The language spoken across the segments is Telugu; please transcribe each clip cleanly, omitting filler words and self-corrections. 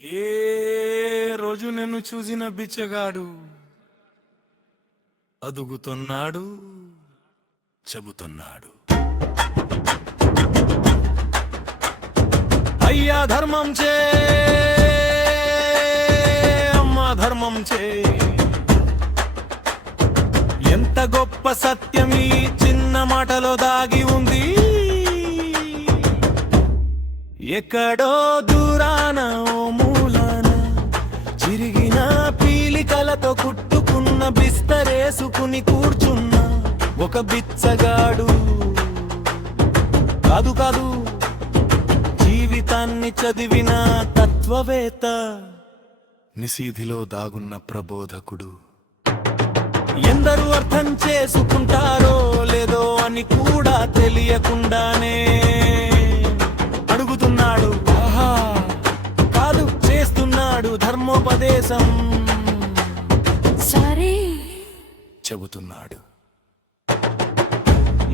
ఏ రోజు నిన్ను చూసిన బిచ్చగాడు అదుగుతున్నాడు, చెబుతున్నాడు, అయ్యా ధర్మం చే, అమ్మా ధర్మం చే. ఎంత గొప్ప సత్యం ఈ చిన్న మాటలో దాగి ఉంది. ఎక్కడో దూరాన ఓ మూలాన చిరిగిన పీలికలతో కుట్టుకున్న బిస్తరేసుకుని కూర్చున్న ఒక బిచ్చగాడు. కాదు కాదు, జీవితాన్ని చదివిన తత్వవేత్త, నిశీధిలో దాగున్న ప్రబోధకుడు. ఎందరూ అర్థం చేసుకుంటారో లేదో అని కూడా తెలియకుండానే అడుగుతున్నాడు, ఆహా కాదు చేస్తున్నాడు ధర్మోపదేశం. సరే చెబుతున్నాడు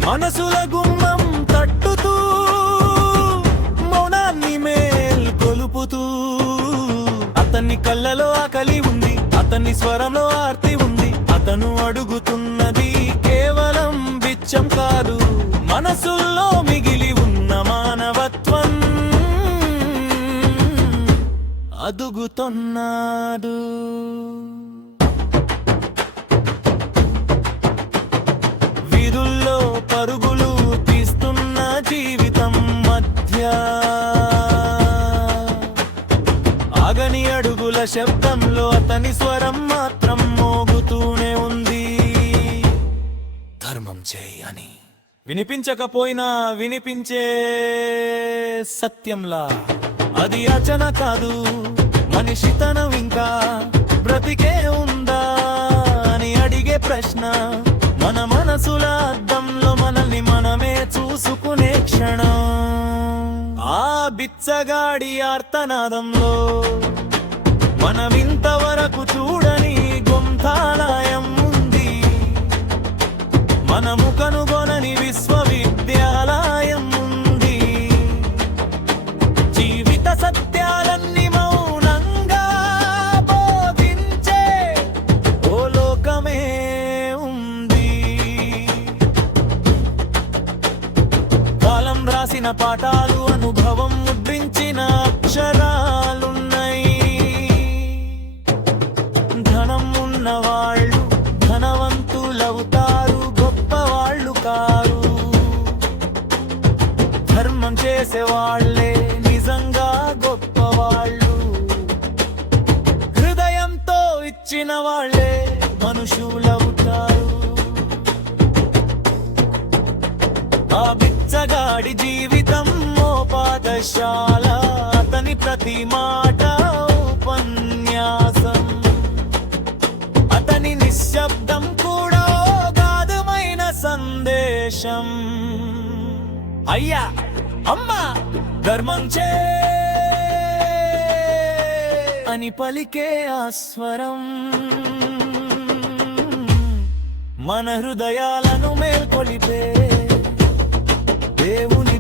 మనసుల గుమ్మం తట్టుతూ, మౌనాన్ని మేల్కొలుపుతూ. అతని కళ్ళలో ఆకలి ఉంది, అతని స్వరంలో ఆర్తి ఉంది. అతను అడుగుతున్నది కేవలం బిచ్చం కాదు, మనసుల్లో మిగిలి ఉన్న మానవత్వం అదుగుతున్నాడు. వీధుల్లో పరుగులు తీస్తున్న జీవితం మధ్య ఆగని అడుగుల శబ్దంలో అతని స్వరం మాత్రం మోగుతూనే ఉంది. ధర్మం చేయని వినిపించకపోయినా వినిపించే సత్యంలా. అది అచన కాదు, మనిషితనం ఇంకా బ్రతికే ఉందా అని అడిగే ప్రశ్న. మన మనసుల అద్దంలో మనల్ని మనమే చూసుకునే క్షణం. ఆ బిచ్చగాడి ఆర్తనాదంలో మనమింతవరకు చూడని గొంతాలయం ఉంది. మనము కనుగొనని విశ్వవిద్యాలయం ఉంది. జీవిత సత్యాలన్నీ మౌనంగా బోధించే ఓ లోకమే ఉంది. కాలం రాసిన పాఠాలు, అనుభవం ముద్రించిన అక్షరాలున్నాయి. ధనం ఉన్నవాళ్ళు ధనవంతులవుతారు, గొప్పవాళ్ళు కారు. ధర్మం చేసేవాళ్లే నిజంగా గొప్పవాళ్ళు. హృదయంతో ఇచ్చిన వాళ్లే మనుషులవుతారు. ఆ బిచ్చగాడి జీవితం ఓ పాఠశాల, అతని ప్రతి మాట ఉపన్యాసం. అతని నిశ్శబ్దం కూడా గాధమైన సందేశం. అయ్యా అమ్మా ధర్మం చే అని పలికే ఆ స్వరం మన హృదయాలను మేల్కొలిపే దేవుని